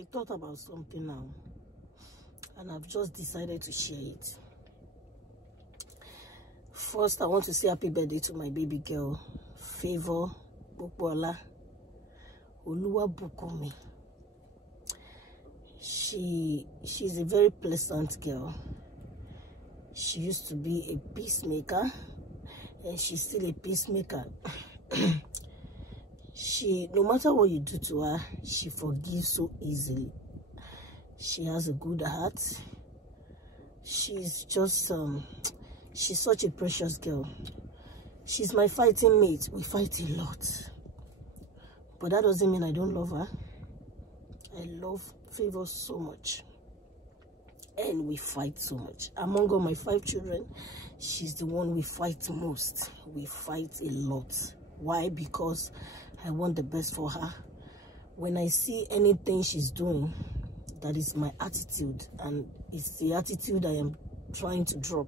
I thought about something now, and I've just decided to share it. First, I want to say happy birthday to my baby girl, Favor Bopola Oluwabukumi. She's a very pleasant girl. She used to be a peacemaker, and she's still a peacemaker. No matter what you do to her, she forgives so easily. She has a good heart. She's just she's such a precious girl. She's my fighting mate. We fight a lot, but that doesn't mean I don't love her. I love Favor so much, and we fight so much. Among all my 5 children, she's the one we fight most. We fight a lot. Why? Because I want the best for her. When I see anything she's doing, that is my attitude, and it's the attitude I am trying to drop,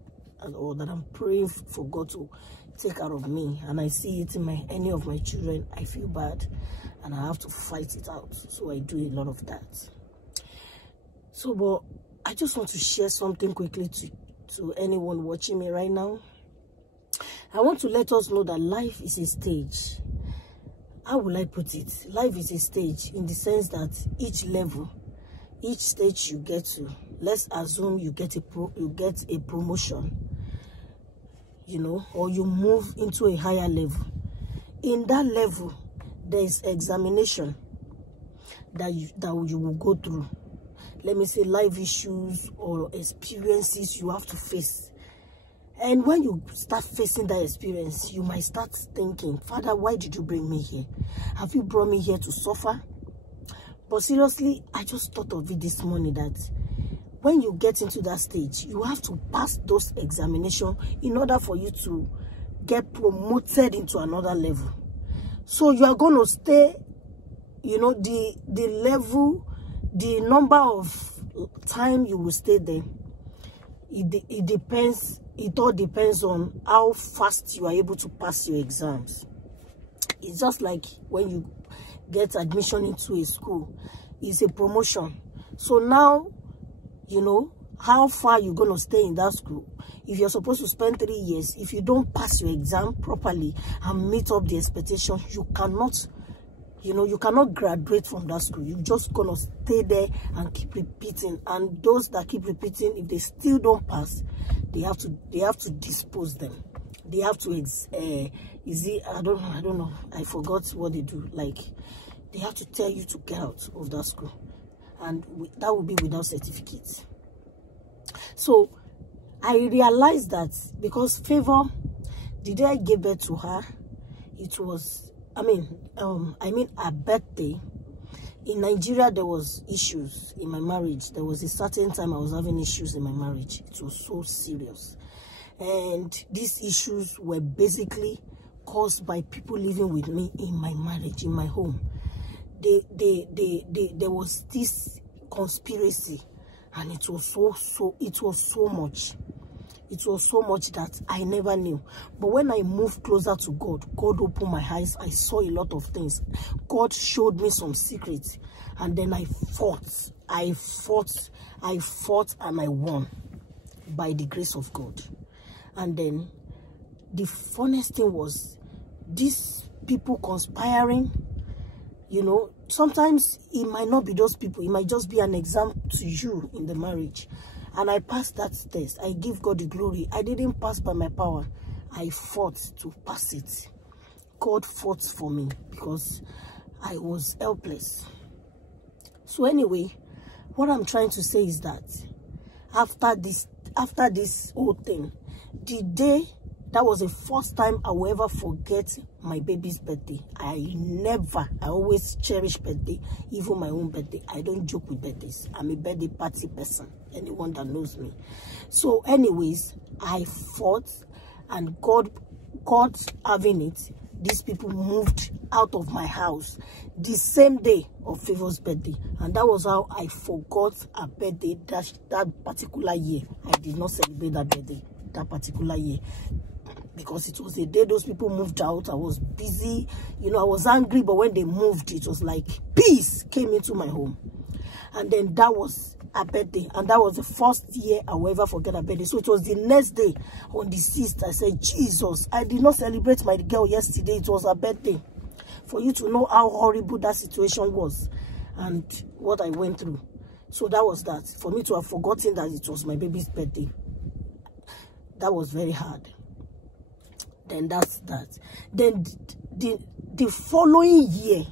or that I'm praying for God to take out of me, and I see it in any of my children, I feel bad, and I have to fight it out. So I do a lot of that. So, but I just want to share something quickly to anyone watching me right now. I want to let us know that life is a stage. How will I put it? Life is a stage in the sense that each level, each stage you get to, let's assume you get a promotion, you know, or you move into a higher level. In that level, there is examination that you will go through. Let me say life issues or experiences you have to face. And when you start facing that experience, you might start thinking, Father, why did you bring me here? Have you brought me here to suffer? But seriously, I just thought of it this morning that when you get into that stage, you have to pass those examinations in order for you to get promoted into another level. So you are going to stay, you know, the level, the number of time you will stay there. It depends. It all depends on how fast you are able to pass your exams. It's just like when you get admission into a school, it's a promotion. So now, you know, how far you're going to stay in that school. If you're supposed to spend 3 years, if you don't pass your exam properly and meet up the expectation, you cannot, you know, you cannot graduate from that school. You're just going to stay there and keep repeating. And those that keep repeating, if they still don't pass, they have to dispose them. They have to I don't know, I forgot what they do. Like, they have to tell you to get out of that school, and that will be without certificate. So I realized that because Favor, the day I gave birth to her, it was, I mean her birthday. In Nigeria, there was issues in my marriage. There was a certain time I was having issues in my marriage. It was so serious. And these issues were basically caused by people living with me in my marriage, in my home. There was this conspiracy, and it was so much. It was so much that I never knew. But when I moved closer to God, God opened my eyes. I saw a lot of things. God showed me some secrets. And then I fought, and I won by the grace of God. And then the funniest thing was, these people conspiring, you know, sometimes it might not be those people. It might just be an exam to you in the marriage. And I passed that test. I give God the glory. I didn't pass by my power. I fought to pass it. God fought for me because I was helpless. So anyway, what I'm trying to say is that after this whole thing, the day, that was the first time I will ever forget my baby's birthday. I always cherish birthday, even my own birthday. I don't joke with birthdays. I'm a birthday party person, anyone that knows me. So anyways, I fought, and God having it, these people moved out of my house the same day of Favor's birthday. And that was how I forgot her birthday that particular year. I did not celebrate that birthday that particular year, because it was the day those people moved out. I was busy, you know, I was angry, but when they moved, it was like peace came into my home. And then that was her birthday. And that was the first year I will ever forget her birthday. So it was the next day on the 6th. I said, Jesus, I did not celebrate my girl yesterday. It was her birthday. For you to know how horrible that situation was and what I went through. So that was that. For me to have forgotten that it was my baby's birthday. That was very hard. Then that's that. Then the following year,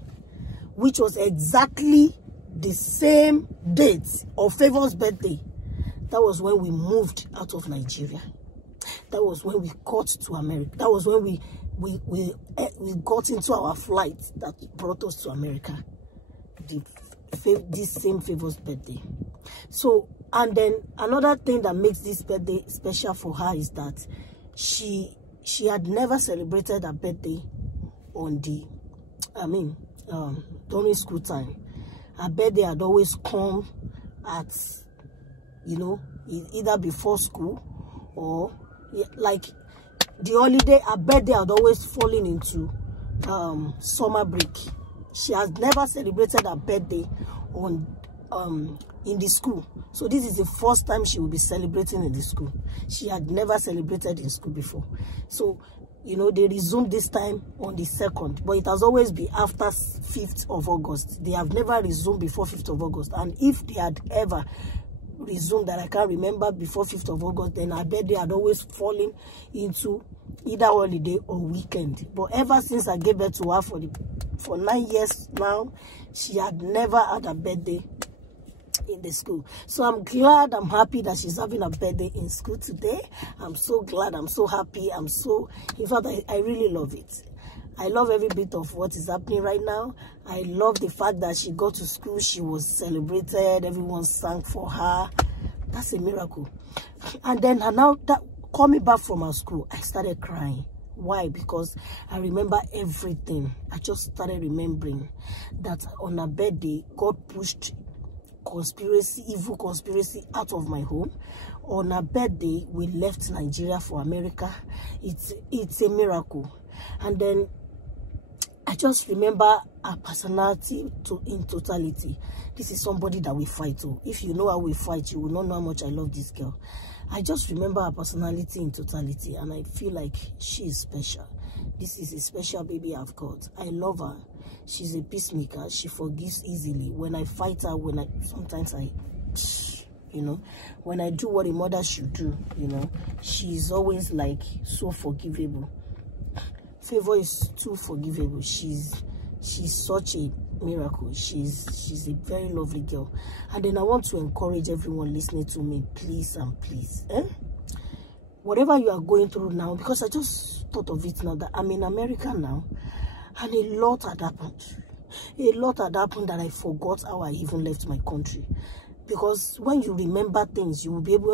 which was exactly the same date of Favor's birthday, that was when we moved out of Nigeria. That was when we got to America. That was when we got into our flight that brought us to America. This same Favor's birthday. So, and then another thing that makes this birthday special for her is that she had never celebrated her birthday on during school time. Her birthday had always come at, either before school or like the holiday. Her birthday had always fallen into summer break. She has never celebrated her birthday in the school. So this is the first time she will be celebrating in the school. She had never celebrated in school before. So, they resumed this time on the 2nd, but it has always been after 5th of August. They have never resumed before 5th of August. And if they had ever resumed that I can't remember before 5th of August, then her birthday had always fallen into either holiday or weekend. But ever since I gave birth to her for 9 years now, she had never had a birthday in the school. So I'm glad, I'm happy that she's having a birthday in school today. I'm so glad, I'm so happy, in fact, I really love it. I love every bit of what is happening right now. I love the fact that she got to school, she was celebrated, everyone sang for her. That's a miracle. And then now that coming back from her school, I started crying. Why? Because I remember everything. I just started remembering that on her birthday, God pushed evil conspiracy out of my home. On her birthday, we left Nigeria for America. It's a miracle. And then I just remember her personality in totality. This is somebody that we fight. If you know how we fight, you will not know how much I love this girl. I just remember her personality in totality, and I feel like she is special. This is a special baby I've got. I love her. She's a peacemaker. She forgives easily. When I fight her, when I do what a mother should do, she's always like so forgivable. Favor is too forgivable. She's such a miracle. She's a very lovely girl. And then I want to encourage everyone listening to me, please and please, whatever you are going through now, because I just thought of it now that I'm in America now, and a lot had happened. A lot had happened that I forgot how I even left my country. Because when you remember things, you will be able,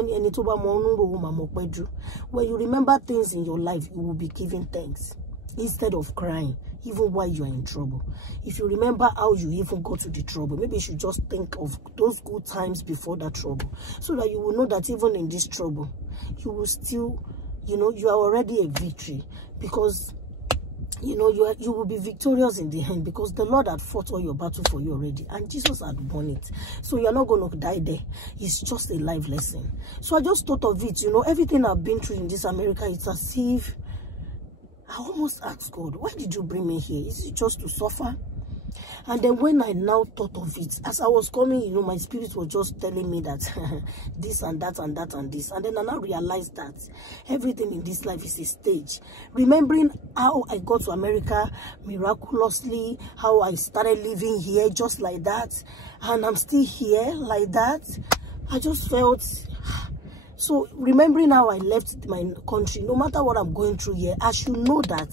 when you remember things in your life, you will be giving thanks instead of crying, even while you are in trouble. If you remember how you even got to the trouble, maybe you should just think of those good times before that trouble, so that you will know that even in this trouble, you will still, you are already a victory, because you will be victorious in the end, because the Lord had fought all your battle for you already, and Jesus had won it. So you're not going to die there. It's just a life lesson. So I just thought of it, everything I've been through in this America, it's as if I almost asked God, why did you bring me here? Is it just to suffer? And then when I now thought of it, as I was coming, my spirit was just telling me that this and that and that and this. And then I now realized that everything in this life is a stage. Remembering how I got to America miraculously, how I started living here just like that, and I'm still here like that, I just felt... So remembering how I left my country, no matter what I'm going through here, I should know that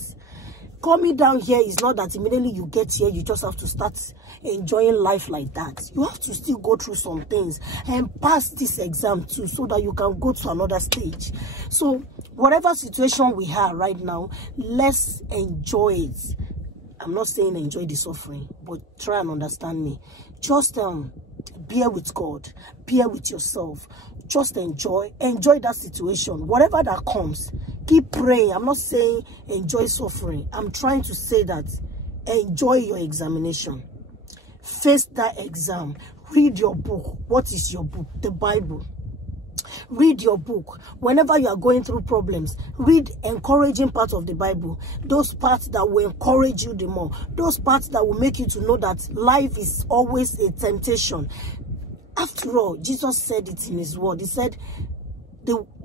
coming down here is not that immediately you get here, you just have to start enjoying life like that. You have to still go through some things and pass this exam too, so that you can go to another stage. So whatever situation we have right now, let's enjoy it. I'm not saying enjoy the suffering, but try and understand me. Just bear with God, bear with yourself. Just enjoy that situation, whatever that comes. Keep praying. I'm not saying enjoy suffering. I'm trying to say that enjoy your examination. Face that exam. Read your book. What is your book? The Bible. Read your book. Whenever you are going through problems, read encouraging parts of the Bible. Those parts that will encourage you the more. Those parts that will make you to know that life is always a temptation. After all, Jesus said it in his word. He said,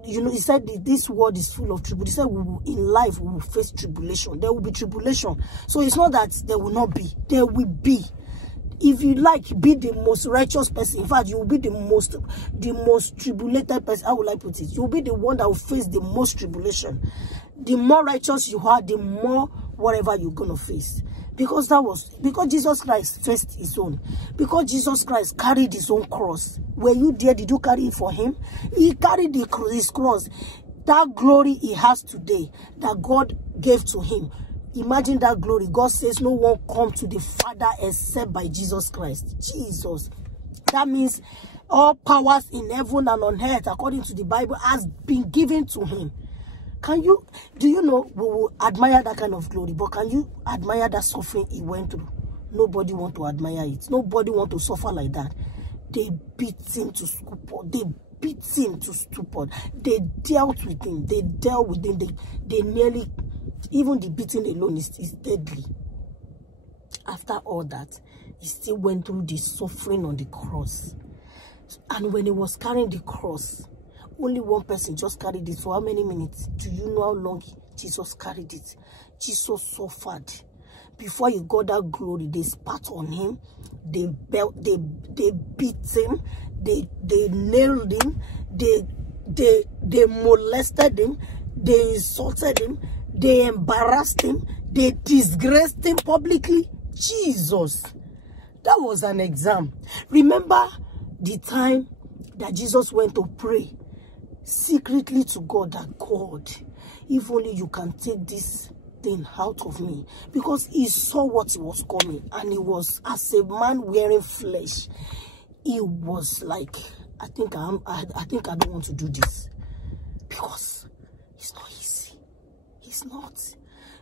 he said this world is full of tribulation. He said in life we will face tribulation. There will be tribulation. So it's not that there will not be. There will be. If you like, be the most righteous person. In fact, you will be the most tribulated person. How will I put it? You will be the one that will face the most tribulation. The more righteous you are, the more whatever you're going to face. Because Jesus Christ faced his own. Because Jesus Christ carried his own cross. Were you there? Did you carry it for him? He carried his cross. That glory he has today, that God gave to him. Imagine that glory. God says no one come to the Father except by Jesus Christ. Jesus. That means all powers in heaven and on earth, according to the Bible, has been given to him. Do you know, we will admire that kind of glory, but can you admire that suffering he went through? Nobody want to admire it. Nobody want to suffer like that. They beat him to stupor. They beat him to stupor. They dealt with him. They dealt with him. They nearly... Even the beating alone is deadly. After all that, he still went through the suffering on the cross. And when he was carrying the cross, only one person just carried it for how many minutes? Do you know how long Jesus carried it? Jesus suffered. Before he got that glory, they spat on him. They beat him. They nailed him. They molested him. They insulted him. They embarrassed him. They disgraced him publicly. Jesus. That was an exam. Remember the time that Jesus went to pray secretly to God, that God, if only you can take this thing out of me. Because he saw what was coming. And he was, as a man wearing flesh, he was like, I think I don't want to do this. Because it's not easy. It's not.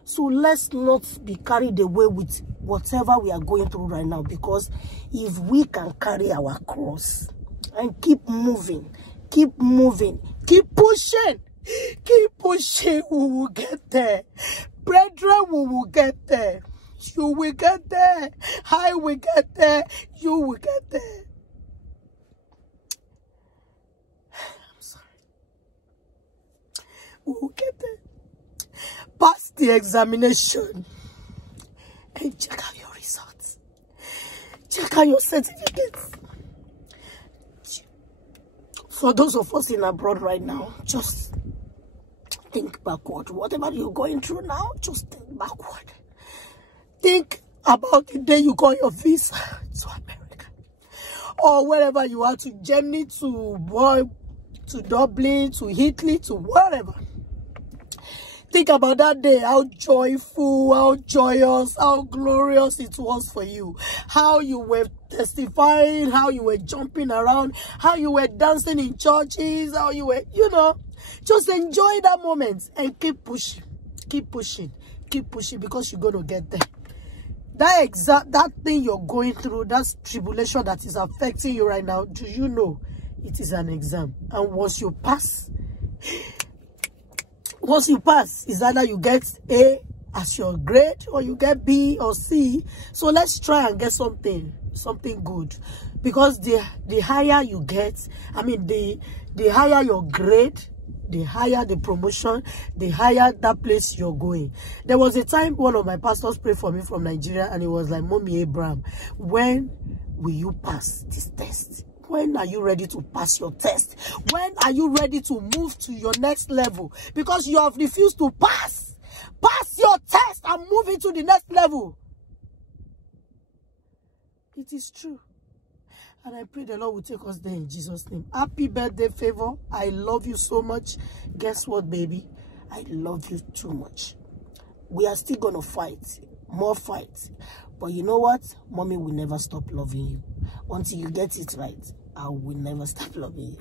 So let's not be carried away with whatever we are going through right now. Because if we can carry our cross and keep moving, keep pushing, we will get there. Brethren, we will get there. You will get there. I will get there. You will get there. I'm sorry. We will get there. Pass the examination and check out your results. Check out your certificates. For those of us in abroad right now, just think backward. Whatever you're going through now, just think backward. Think about the day you got your visa to America. Or wherever you are, to Germany, to Dublin, to Italy, to wherever. Think about that day, how joyful, how joyous, how glorious it was for you. How you were testifying, how you were jumping around, how you were dancing in churches, how you were, just enjoy that moment and keep pushing, because you're going to get there. That thing you're going through, that tribulation that is affecting you right now, do you know it is an exam? And once you pass, is either you get A as your grade or you get B or C. So let's try and get something good. Because the higher you get, the higher your grade, the higher the promotion, the higher that place you're going. There was a time one of my pastors prayed for me from Nigeria, and he was like, Mommy Abraham, when will you pass this test? When are you ready to pass your test? When are you ready to move to your next level? Because you have refused to pass. Pass your test and move into the next level. It is true. And I pray the Lord will take us there in Jesus' name. Happy birthday, Favor. I love you so much. Guess what, baby? I love you too much. We are still going to fight. More fights. But you know what? Mommy will never stop loving you. Until you get it right, I will never stop loving you.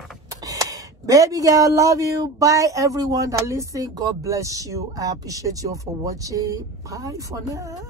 Baby girl, love you. Bye, everyone that listens. God bless you. I appreciate you all for watching. Bye for now.